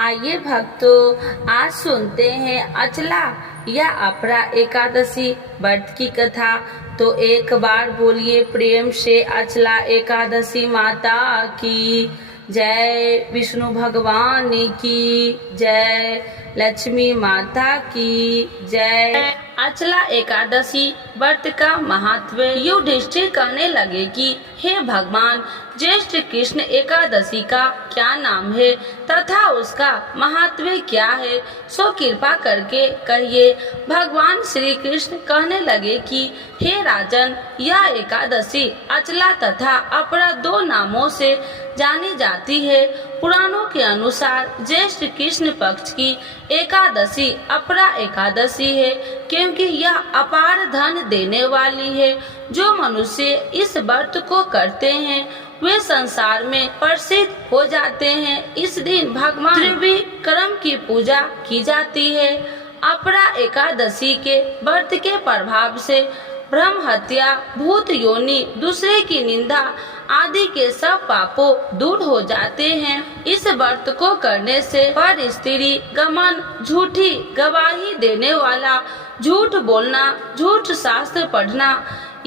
आइए भक्तों, आज सुनते हैं अचला या अपरा एकादशी व्रत की कथा। तो एक बार बोलिए प्रेम से अचला एकादशी माता की जय, विष्णु भगवान की जय, लक्ष्मी माता की जय। अचला एकादशी व्रत का महत्व। युधिष्ठिर कहने लगे कि हे भगवान, ज्येष्ठ कृष्ण एकादशी का क्या नाम है तथा उसका महत्व क्या है, सो कृपा करके कहिए। भगवान श्री कृष्ण कहने लगे कि हे राजन, यह एकादशी अचला तथा अपरा दो नामों से जानी जाती है। पुराणों के अनुसार ज्येष्ठ कृष्ण पक्ष की एकादशी अपरा एकादशी है, क्योंकि यह अपार धन देने वाली है। जो मनुष्य इस व्रत को करते हैं वे संसार में प्रसिद्ध हो जाते हैं। इस दिन भगवान त्रिविक्रम की पूजा की जाती है। अपरा एकादशी के व्रत के प्रभाव से ब्रह्म हत्या, भूत योनि, दूसरे की निंदा आदि के सब पापों दूर हो जाते हैं। इस व्रत को करने से पर स्त्री गमन, झूठी गवाही देने वाला, झूठ बोलना, झूठ शास्त्र पढ़ना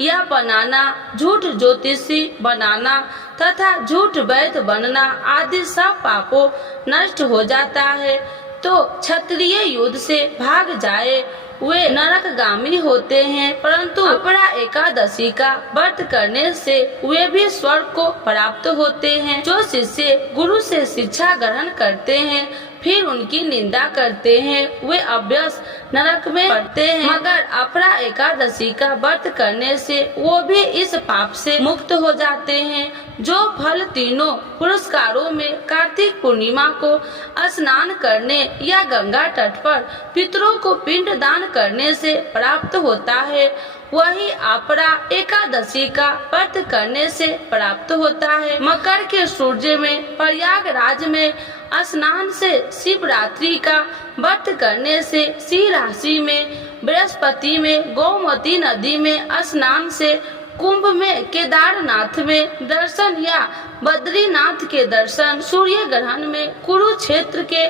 या बनाना, झूठ ज्योतिषी बनाना तथा झूठ वैद्य बनना आदि सब पापों नष्ट हो जाता है। तो क्षत्रिय युद्ध से भाग जाए वे नरकगामी होते हैं, परंतु अपरा एकादशी का व्रत करने से वे भी स्वर्ग को प्राप्त होते हैं। जो शिष्य गुरु से शिक्षा ग्रहण करते हैं फिर उनकी निंदा करते हैं वे अवश्य नरक में पड़ते हैं, मगर अपरा एकादशी का व्रत करने से वो भी इस पाप से मुक्त हो जाते हैं। जो फल तीनों पुरस्कारों में कार्तिक पूर्णिमा को स्नान करने या गंगा तट पर पितरों को पिंड दान करने से प्राप्त होता है, वही अपरा एकादशी का व्रत करने से प्राप्त होता है। मकर के सूर्य में प्रयागराज में स्नान से, शिवरात्रि का व्रत करने से, सिंह राशि में, बृहस्पति में, गोमती नदी में स्नान से, कुंभ में, केदारनाथ में दर्शन या बद्रीनाथ के दर्शन, सूर्य ग्रहण में, कुरुक्षेत्र के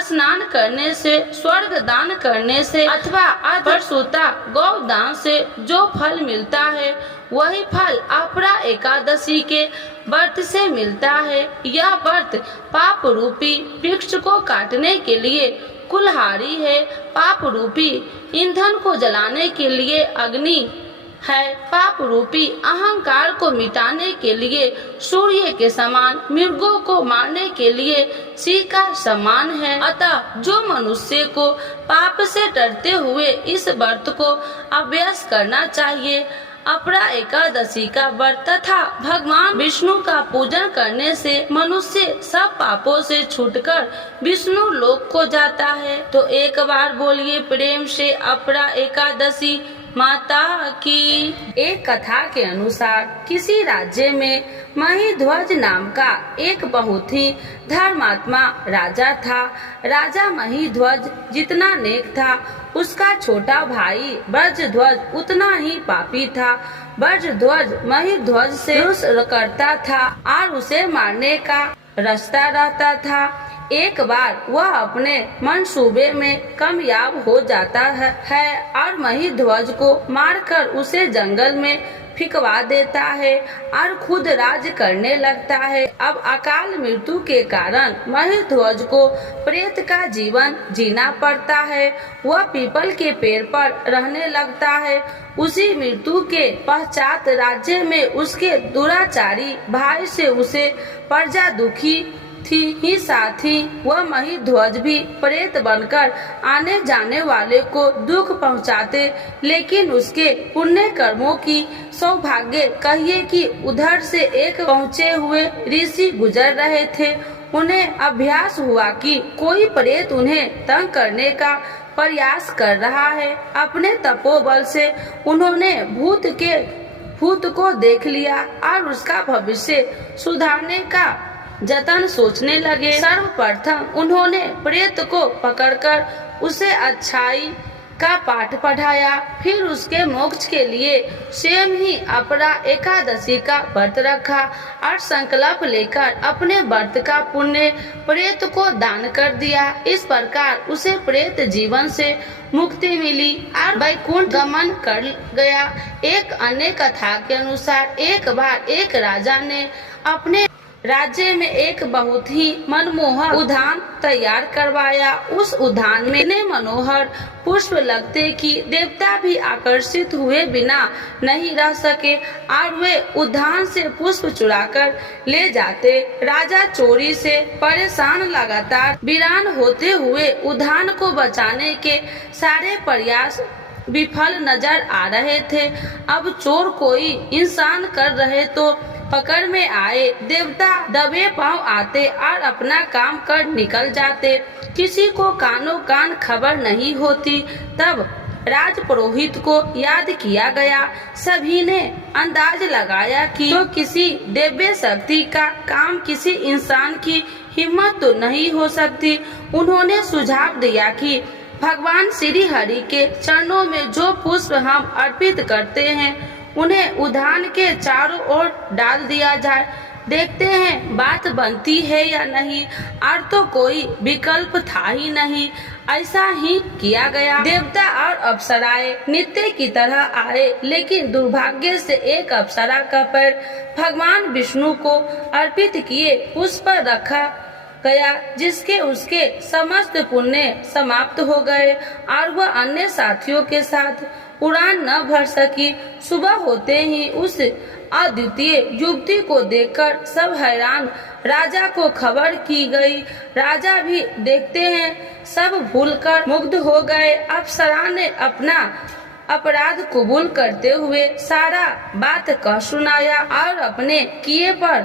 स्नान करने से, स्वर्ग दान करने से अथवा अधर्षुता गौदान से जो फल मिलता है वही फल अपरा एकादशी के व्रत से मिलता है। यह व्रत पाप रूपी वृक्ष को काटने के लिए कुल्हाड़ी है, पाप रूपी ईंधन को जलाने के लिए अग्नि है, पाप रूपी अहंकार को मिटाने के लिए सूर्य के समान, मृगों को मारने के लिए सिंह का समान है। अतः जो मनुष्य को पाप से डरते हुए इस व्रत को अभ्यास करना चाहिए। अपरा एकादशी का व्रत तथा भगवान विष्णु का पूजन करने से मनुष्य सब पापों से छूटकर विष्णु लोक को जाता है। तो एक बार बोलिए प्रेम से अपरा एकादशी माता की। एक कथा के अनुसार किसी राज्य में महिध्वज नाम का एक बहुत ही धर्मात्मा राजा था। राजा महिध्वज जितना नेक था, उसका छोटा भाई ब्रजध्वज उतना ही पापी था। ब्रजध्वज महिध्वज से रोष करता था और उसे मारने का रास्ता रहता था। एक बार वह अपने मंसूबे में कामयाब हो जाता है और महिध्वज को मारकर उसे जंगल में फिकवा देता है और खुद राज करने लगता है। अब अकाल मृत्यु के कारण महिध्वज को प्रेत का जीवन जीना पड़ता है। वह पीपल के पेड़ पर रहने लगता है। उसी मृत्यु के पश्चात राज्य में उसके दुराचारी भाई से उसे प्रजा दुखी थी ही, साथ ही वह महिध्वज भी प्रेत बनकर आने जाने वाले को दुख पहुंचाते, लेकिन उसके पुण्य कर्मों की सौभाग्य कहिए कि उधर से एक पहुँचे हुए ऋषि गुजर रहे थे। उन्हें अभ्यास हुआ कि कोई प्रेत उन्हें तंग करने का प्रयास कर रहा है। अपने तपोबल से उन्होंने भूत को देख लिया और उसका भविष्य सुधारने का जतन सोचने लगे। सर्वप्रथम उन्होंने प्रेत को पकड़कर उसे अच्छाई का पाठ पढ़ाया। फिर उसके मोक्ष के लिए स्वयं ही अपरा एकादशी का व्रत रखा और संकल्प लेकर अपने व्रत का पुण्य प्रेत को दान कर दिया। इस प्रकार उसे प्रेत जीवन से मुक्ति मिली और वैकुंठ गमन कर गया। एक अन्य कथा के अनुसार एक बार एक राजा ने अपने राज्य में एक बहुत ही मनमोहक उद्यान तैयार करवाया। उस उद्यान में इतने मनोहर पुष्प लगते कि देवता भी आकर्षित हुए बिना नहीं रह सके और वे उद्यान से पुष्प चुराकर ले जाते। राजा चोरी से परेशान लगातार वीरान होते हुए उद्यान को बचाने के सारे प्रयास विफल नजर आ रहे थे। अब चोर कोई इंसान कर रहे तो पकड़ में आए। देवता दबे पांव आते और अपना काम कर निकल जाते। किसी को कानों कान खबर नहीं होती। तब राज पुरोहित को याद किया गया। सभी ने अंदाज लगाया कि तो किसी दिव्य शक्ति का काम किसी इंसान की हिम्मत तो नहीं हो सकती। उन्होंने सुझाव दिया कि भगवान श्री हरि के चरणों में जो पुष्प हम अर्पित करते हैं उन्हें उद्यान के चारों ओर डाल दिया जाए। देखते हैं बात बनती है या नहीं। और तो कोई विकल्प था ही नहीं। ऐसा ही किया गया। देवता और अप्सराएं नित्य की तरह आए, लेकिन दुर्भाग्य से एक अप्सरा का पैर भगवान विष्णु को अर्पित किए पुष्प रखा गया, जिसके उसके समस्त पुण्य समाप्त हो गए और वह अन्य साथियों के साथ उड़ान न भर सकी। सुबह होते ही उस अद्वितीय युवती को देखकर सब हैरान। राजा को खबर की गई। राजा भी देखते हैं सब भूलकर मुग्ध हो गए। अप्सरा ने अपना अपराध कबूल करते हुए सारा बात कह सुनाया और अपने किए पर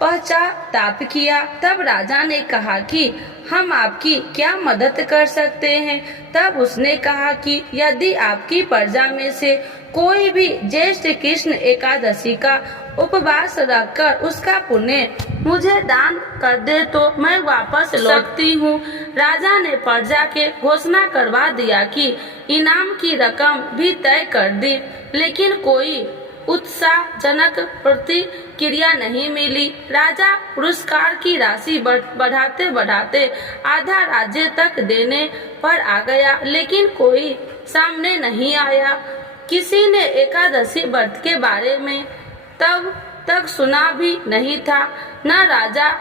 पश्चाताप किया। तब राजा ने कहा कि हम आपकी क्या मदद कर सकते हैं। तब उसने कहा कि यदि आपकी प्रजा में से कोई भी ज्येष्ठ कृष्ण एकादशी का उपवास रखकर उसका पुण्य मुझे दान कर दे तो मैं वापस लौटती हूँ। राजा ने प्रजा के घोषणा करवा दिया कि इनाम की रकम भी तय कर दी, लेकिन कोई उत्साहजनक प्रतिक्रिया नहीं मिली। राजा पुरस्कार की राशि बढ़ाते बढ़ाते आधा राज्य तक देने पर आ गया, लेकिन कोई सामने नहीं आया। किसी ने एकादशी व्रत के बारे में तब तक सुना भी नहीं था। न राजा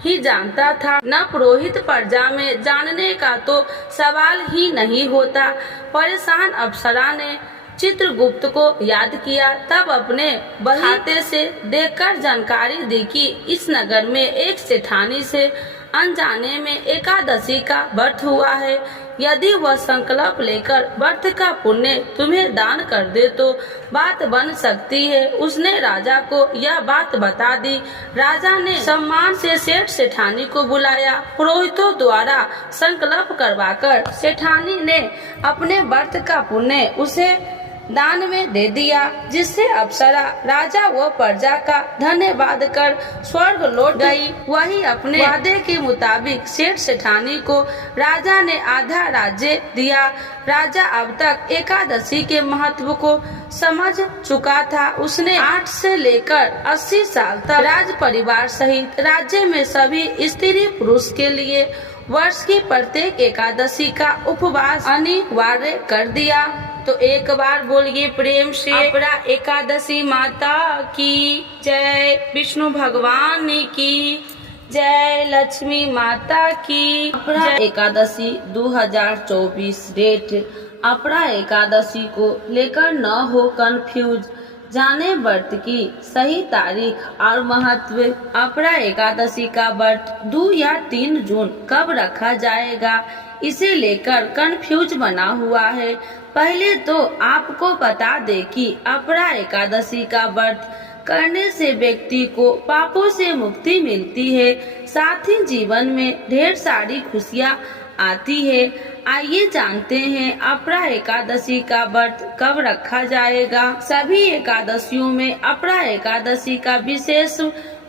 ही जानता था, न पुरोहित प्रजा में जानने का तो सवाल ही नहीं होता। परेशान अप्सरा ने चित्रगुप्त को याद किया। तब अपने खाते से देखकर जानकारी दी कि इस नगर में एक सेठानी से अनजाने में एकादशी का व्रत हुआ है। यदि वह संकल्प लेकर व्रत का पुण्य तुम्हें दान कर दे तो बात बन सकती है। उसने राजा को यह बात बता दी। राजा ने सम्मान से सेठ सेठानी को बुलाया। पुरोहितों द्वारा संकल्प करवाकर सेठानी ने अपने व्रत का पुण्य उसे दान में दे दिया, जिससे अप्सरा राजा व प्रजा का धन्यवाद कर स्वर्ग लौट गई। वही अपने वादे के मुताबिक सेठ सेठानी को राजा ने आधा राज्य दिया। राजा अब तक एकादशी के महत्व को समझ चुका था। उसने 8 से लेकर 80 साल तक राज परिवार सहित राज्य में सभी स्त्री पुरुष के लिए वर्ष की प्रत्येक एकादशी का उपवास अनिवार्य कर दिया। तो एक बार बोलिए प्रेम से अपरा एकादशी माता की जय, विष्णु भगवान की जय, लक्ष्मी माता की। अपरा एकादशी 2024 डेट। अपरा एकादशी को लेकर न हो कंफ्यूज। जाने व्रत की सही तारीख और महत्व। अपरा एकादशी का व्रत 2 या 3 जून कब रखा जाएगा, इसे लेकर कंफ्यूज बना हुआ है। पहले तो आपको बता दे कि अपरा एकादशी का व्रत करने से व्यक्ति को पापों से मुक्ति मिलती है, साथ ही जीवन में ढेर सारी खुशियाँ आती है। आइए जानते हैं अपरा एकादशी का व्रत कब रखा जाएगा। सभी एकादशियों में अपरा एकादशी का विशेष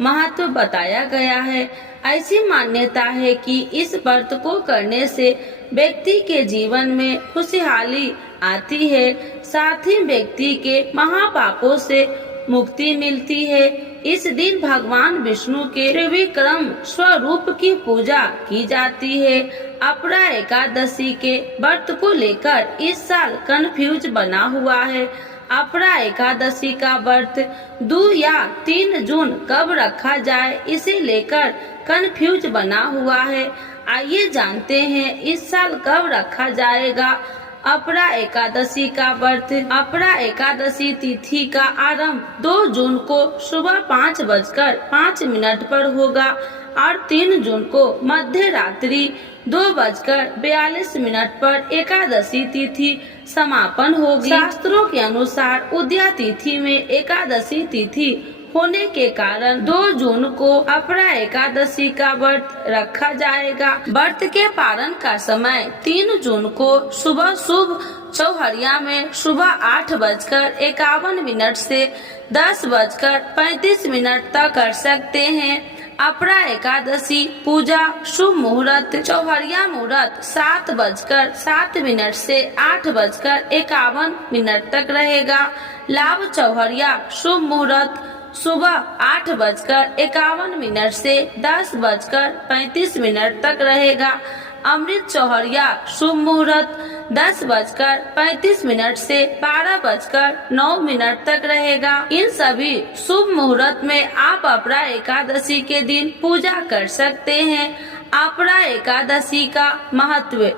महत्व बताया गया है। ऐसी मान्यता है कि इस व्रत को करने से व्यक्ति के जीवन में खुशहाली आती है, साथ ही व्यक्ति के महापापों से मुक्ति मिलती है। इस दिन भगवान विष्णु के त्रिविक्रम स्वरूप की पूजा की जाती है। अपरा एकादशी के व्रत को लेकर इस साल कंफ्यूज बना हुआ है। अपरा एकादशी का व्रत 2 या 3 जून कब रखा जाए, इसे लेकर कंफ्यूज बना हुआ है। आइए जानते हैं इस साल कब रखा जाएगा अपरा एकादशी का व्रत। अपरा एकादशी तिथि का आरंभ 2 जून को सुबह 5:05 पर होगा और 3 जून को मध्य रात्रि 2:42 पर एकादशी तिथि समापन होगी। शास्त्रों के अनुसार उदया तिथि में एकादशी तिथि होने के कारण 2 जून को अपरा एकादशी का व्रत रखा जाएगा। व्रत के पारण का समय 3 जून को सुबह शुभ चौहरिया में सुबह 8:51 से 10:35 तक कर सकते हैं। अपरा एकादशी पूजा शुभ मुहूर्त चौहरिया मुहूर्त 7:07 से 8:51 तक रहेगा। लाभ चौहरिया शुभ मुहूर्त सुबह 8:51 से 10:35 तक रहेगा। अमृत चौहरिया शुभ मुहूर्त 10:35 से 12:09 तक रहेगा। इन सभी शुभ मुहूर्त में आप अपरा एकादशी के दिन पूजा कर सकते हैं। अपरा एकादशी का महत्व।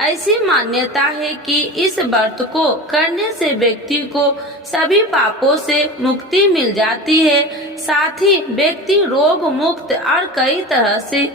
ऐसी मान्यता है कि इस व्रत को करने से व्यक्ति को सभी पापों से मुक्ति मिल जाती है, साथ ही व्यक्ति रोग मुक्त और कई तरह से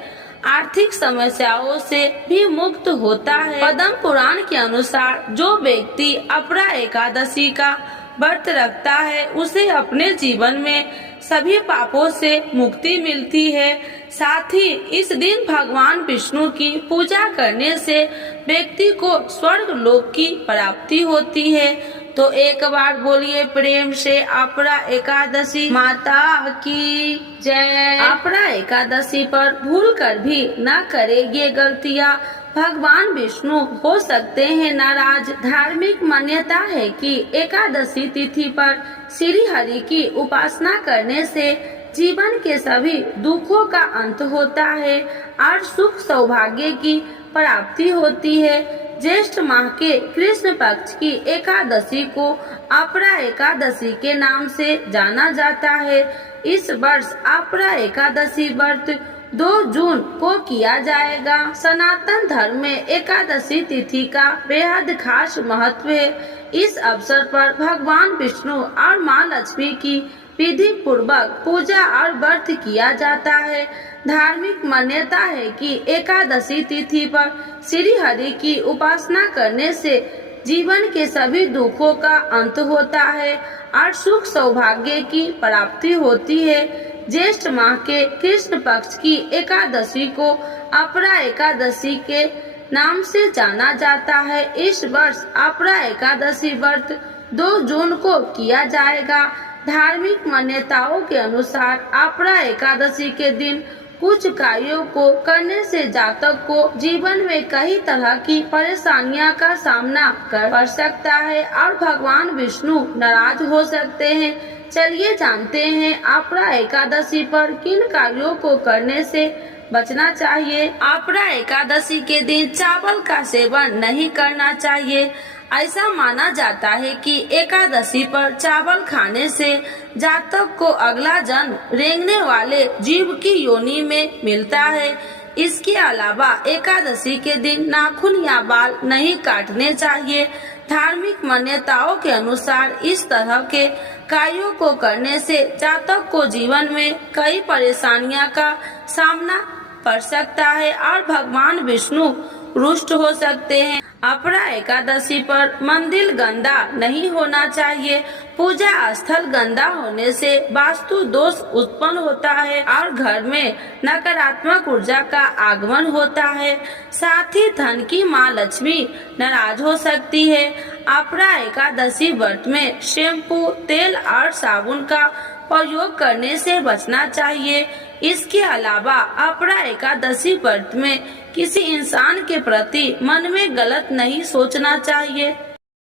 आर्थिक समस्याओं से भी मुक्त होता है। पद्म पुराण के अनुसार जो व्यक्ति अपरा एकादशी का व्रत रखता है उसे अपने जीवन में सभी पापों से मुक्ति मिलती है। साथ ही इस दिन भगवान विष्णु की पूजा करने से व्यक्ति को स्वर्ग लोक की प्राप्ति होती है। तो एक बार बोलिए प्रेम से अपरा एकादशी माता की जय। अपरा एकादशी पर भूल कर भी न करेंगे गलतियाँ, भगवान विष्णु हो सकते हैं नाराज। धार्मिक मान्यता है कि एकादशी तिथि पर श्री हरि की उपासना करने से जीवन के सभी दुखों का अंत होता है और सुख सौभाग्य की प्राप्ति होती है। ज्येष्ठ माह के कृष्ण पक्ष की एकादशी को अपरा एकादशी के नाम से जाना जाता है। इस वर्ष अपरा एकादशी व्रत 2 जून को किया जाएगा। सनातन धर्म में एकादशी तिथि का बेहद खास महत्व है। इस अवसर पर भगवान विष्णु और माँ लक्ष्मी की विधि पूर्वक पूजा और व्रत किया जाता है। धार्मिक मान्यता है कि एकादशी तिथि पर श्री हरि की उपासना करने से जीवन के सभी दुखों का अंत होता है और सुख सौभाग्य की प्राप्ति होती है। ज्येष्ठ माह के कृष्ण पक्ष की एकादशी को अपरा एकादशी के नाम से जाना जाता है। इस वर्ष अपरा एकादशी व्रत 2 जून को किया जाएगा। धार्मिक मान्यताओं के अनुसार अपरा एकादशी के दिन कुछ कार्यों को करने से जातक को जीवन में कई तरह की परेशानियां का सामना कर पड़ सकता है और भगवान विष्णु नाराज हो सकते हैं। चलिए जानते हैं अपरा एकादशी पर किन कार्यों को करने से बचना चाहिए। अपरा एकादशी के दिन चावल का सेवन नहीं करना चाहिए। ऐसा माना जाता है कि एकादशी पर चावल खाने से जातक को अगला जन्म रेंगने वाले जीव की योनि में मिलता है। इसके अलावा एकादशी के दिन नाखून या बाल नहीं काटने चाहिए। धार्मिक मान्यताओं के अनुसार इस तरह के कार्यों को करने से जातक को जीवन में कई परेशानियां का सामना पड़ सकता है और भगवान विष्णु रुष्ट हो सकते हैं। अपरा एकादशी पर मंदिर गंदा नहीं होना चाहिए। पूजा स्थल गंदा होने से वास्तु दोष उत्पन्न होता है और घर में नकारात्मक ऊर्जा का आगमन होता है। साथ ही धन की माँ लक्ष्मी नाराज हो सकती है। अपरा एकादशी व्रत में शैम्पू, तेल और साबुन का और योग करने से बचना चाहिए। इसके अलावा अपरा एकादशी व्रत में किसी इंसान के प्रति मन में गलत नहीं सोचना चाहिए।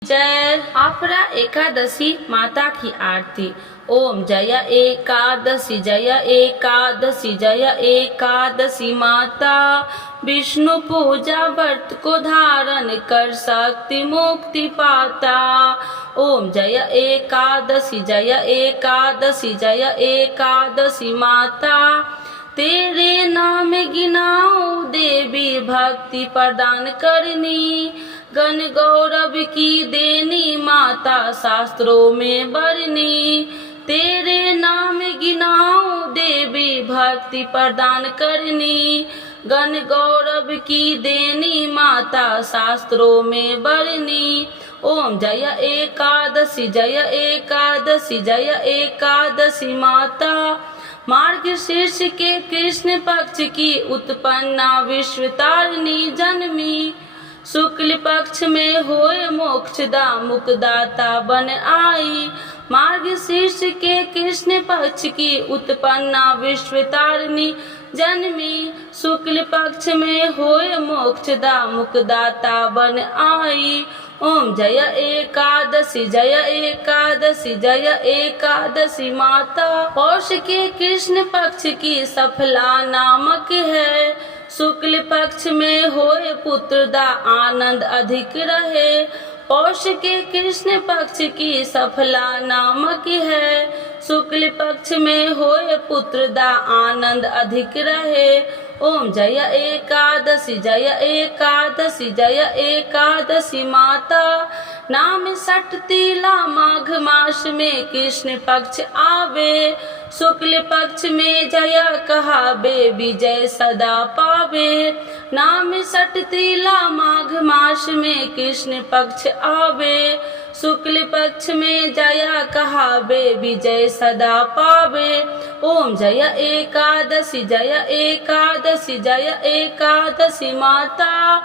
जय अपरा एकादशी माता की आरती। ओम जय एकादशी जय एकादशी जय एकादशी माता, विष्णु पूजा व्रत को धारण कर शक्ति मुक्ति पाता। ओम जय एकादशी जय एकादशी जय एकादशी माता, तेरे नाम गिनाओ देवी भक्ति प्रदान करनी, गण गौरव की देनी माता शास्त्रों में बरनी। तेरे नाम गिनाओ देवी भक्ति प्रदान करनी, गण गौरव की देनी माता शास्त्रों में बरनी। ओम जय एकादशी जय एकादशी जय एकादशी माता, मार्गशीर्ष के कृष्ण पक्ष की उत्पन्ना विश्व तारिणी जन्मी, शुक्ल पक्ष में होए मोक्षदा मुक्तिदाता बन आई। मार्गशीर्ष के कृष्ण पक्ष की उत्पन्ना विश्व तारिणी जन्मी, शुक्ल पक्ष में होए मोक्षदा मुक्तिदाता बन आई। ओम जय एकादशी जय एकादशी जय एकादशी माता, पौष के कृष्ण पक्ष की सफला नामक है, शुक्ल पक्ष में होए पुत्रदा आनंद अधिक रहे। पौष के कृष्ण पक्ष की सफला नामक है, शुक्ल पक्ष में होए पुत्रदा आनंद अधिक रहे। ओम जय एकादशी जय एकादशी जय एकादशी माता, नाम सटतीला माघ मास में कृष्ण पक्ष आवे, शुक्ल पक्ष में जय कहावे विजय सदा पावे। नाम सटतीला माघ मास में कृष्ण पक्ष आवे, शुक्ल पक्ष में जय कहावे विजय सदा पावे। ओम जय एकादशी जय एकादशी जय एकादशी माता,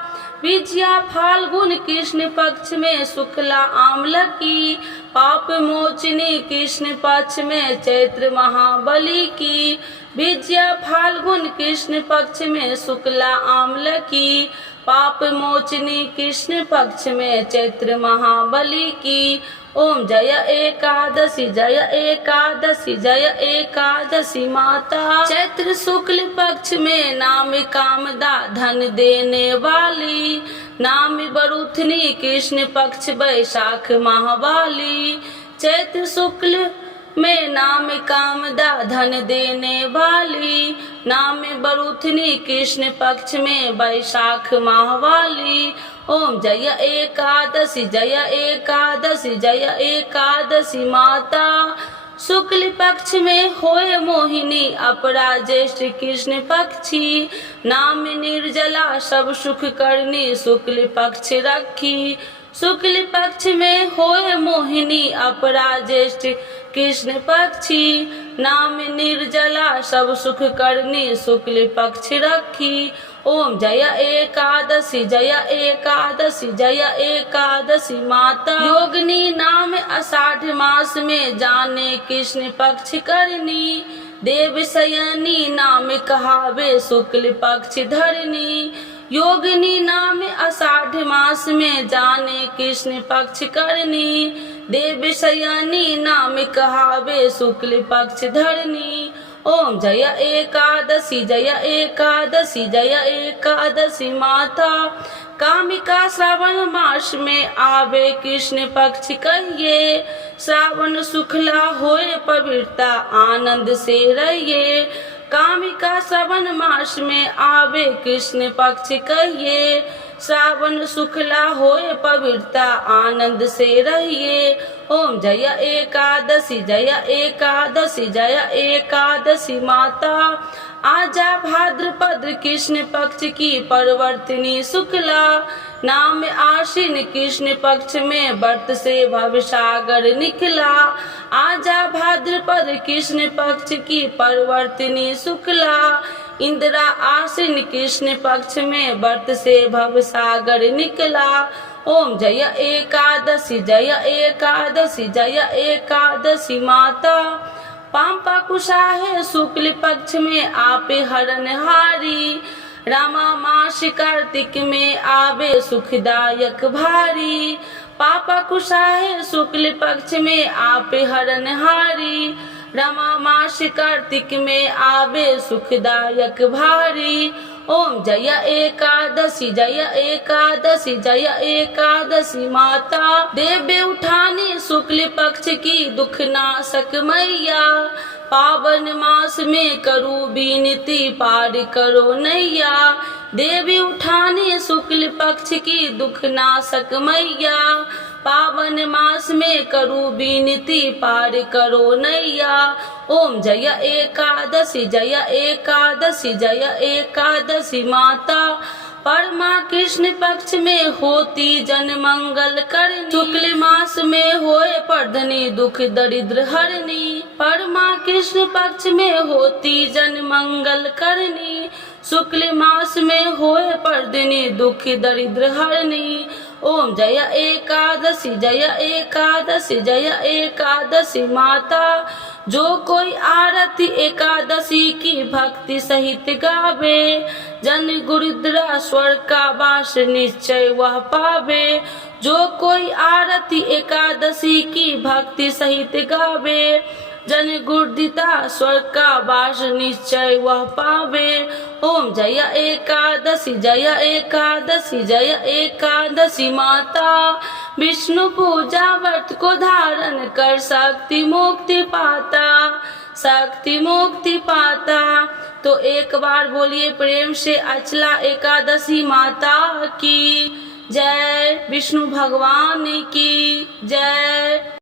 विजया फाल्गुन कृष्ण पक्ष में शुक्ला आम्ल की, पाप मोचनी कृष्ण पक्ष में चैत्र महाबली की। विजया फाल्गुन कृष्ण पक्ष में शुक्ला आम्ल की, पाप मोचनी कृष्ण पक्ष में चैत्र महाबली की। ओम जय एकादशी जय एकादशी जय एकादशी माता, चैत्र शुक्ल पक्ष में नाम कामदा धन देने वाली, नाम बरूथनी कृष्ण पक्ष वैशाख माहवाली। चैत्र शुक्ल में नाम कामदा धन देने वाली, नाम बरूथनी कृष्ण पक्ष में वैशाख माहवाली। ओम जय एकादशी जय एकादशी जय एकादशी माता, शुक्ल पक्ष में होए मोहिनी अपरा ज्येष्ठ कृष्ण पक्षी, नाम निर्जला सब सुख करनी शुक्ल पक्ष रखी। शुक्ल पक्ष में होए मोहिनी अपरा ज्येष्ठ कृष्ण पक्षी, नाम निर्जला सब सुख करनी शुक्ल पक्ष रखी। ओम जय एकादशी जय एकादशी जय एकादशी माता, योगिनी नाम आषाढ़ मास में जाने कृष्ण पक्ष करनी, देव शयनी नाम कहावे शुक्ल पक्ष धरनी। योगिनी नाम आषाढ़ मास में जाने कृष्ण पक्ष करनी, देव शयनी नाम कहावे शुक्ल पक्ष धरनी। ओम जय एकादशी जय एकादशी जय एकादशी माता, कामिका श्रावण मास में आवे कृष्ण पक्ष कहिए, श्रावण शुक्ला होए पवित्रता आनंद से रहिए। कामिका श्रावण मास में आवे कृष्ण पक्ष कहिए, श्रावण शुक्ला होए पवित्रता आनंद से रहिए। ओम जय एकादशी जय एकादशी जय एकादशी माता, आजा भाद्रपद कृष्ण पक्ष की परिवर्तिनी शुक्ला, नाम आश्विन कृष्ण पक्ष में व्रत से भवसागर निकला। आजा भाद्रपद कृष्ण पक्ष की परिवर्तिनी शुक्ला, इंदिरा आश्विन कृष्ण पक्ष में व्रत से भवसागर निकला। ओम जय एकादशी जय एकादशी जय एकादशी माता, पांपा कुशाहे शुक्ल पक्ष में आपे हरणहारी, रामा मास कार्तिक में आवे सुखदायक भारी। पापा कुशाहे शुक्ल पक्ष में आपे हरणहारी, रमा मास कार्तिक में आवे सुखदायक भारी। ओम जय एकादशी जय एकादशी जय एकादशी माता, देवे उठाने शुक्ल पक्ष की दुख नाशक मैया। पावन मास में करूँ विनती पार करो नैया, देवी उठाने शुक्ल पक्ष की दुख नाशक मैया। पावन मास में करूँ विनती पार करो नैया। ओम जय एकादशी जय एकादशी जय एकादशी माता, परमा कृष्ण पक्ष में होती जन मंगल करनी, शुक्ल मास में होए पर्धनी दुख दरिद्र हरनी। परमा कृष्ण पक्ष में होती जन मंगल करनी, शुक्ल मास में होए पर्धनी दुख दरिद्र हरनी। ओम जय एकादशी जय एकादशी जय एकादशी माता, जो कोई आरती एकादशी की भक्ति सहित गावे, जन गुरुद्रा स्वर्ग का वास निश्चय वह पावे। जो कोई आरती एकादशी की भक्ति सहित गावे, जन गुरुदिता स्वर्ग का वास निश्चय वह पावे। ओम जय एकादशी जय एकादशी जय एकादशी माता, विष्णु पूजा व्रत को धारण कर शक्ति मुक्ति पाता, शक्ति मुक्ति पाता। तो एक बार बोलिए प्रेम से अचला एकादशी माता की जय, विष्णु भगवान की जय।